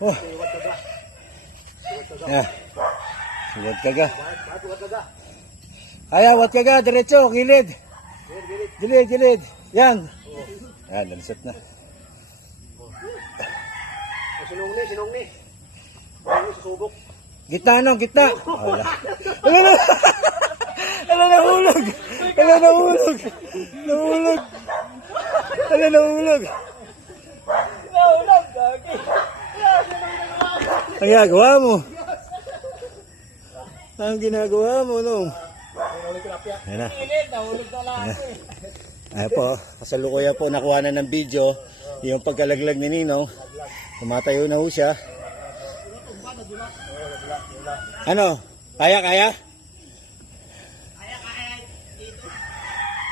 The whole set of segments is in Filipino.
Oh. Yeah. Suwad kaga. Ay, awat kaga, diretso, gilid. Gilid. Yan. Yan, nalisot na. Sinong ni. Ano susubok? Gitna no, gitna. Wala. Nahulog. Nahulog. Gagi. Ang ginagawa mo? Ang ginagawa mo, nung? Ayan na. Nahulog na lang. Ayan po, kasalukuyan po nakuha na ng video yung pagkalaglag ni Ninong. Tumatayo na ho siya. Ano? Kaya?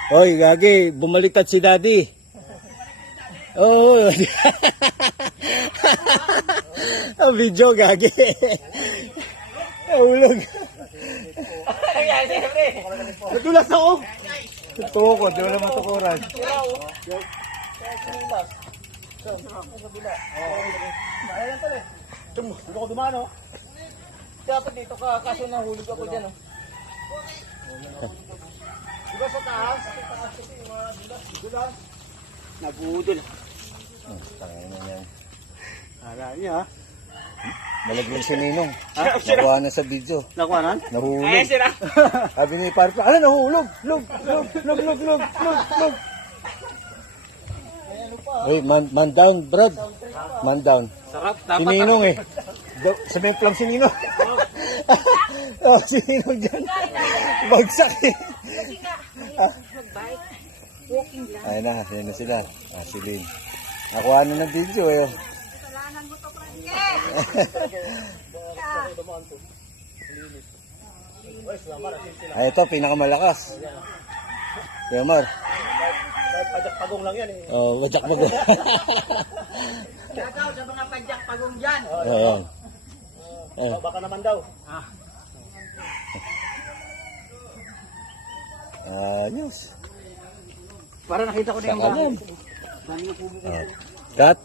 Oy, gagi, bumaliktad si Daddy. Oh. Ang video, gagi. Nahulog. Nadulas ako. Tukod, di wala matukuran. Dito ko dumano. Dapat dito ka, kaso nahulog ako dyan. Diba sa taas? Dulas. Nagudol. Tangin na yan. Ala niya. Malaglag si Ninong. Nakuha na sa video. Nakuha na? Nahulog. Sira. Sabi ni Parpa, nahulog. Lug. Uy, man down, Brad. Man down. Sarap. Si Ninong eh. Sa may plum si Ninong. Oh, si Ninong dyan. Bagsak eh. Ayun na, yan na sila. Si Lynn. Nakuha na ng video eh. Kasalanan mo to, Frankie. Ay, ito, pinakamalakas. Kuya Mar. Pagong lang yan eh. Oh, wajak mo ko. Shoutout sa mga padyak pagong dyan. Oo. Baka naman daw. Ayos. Para nakita ko na yung Saan? bahay. Cut.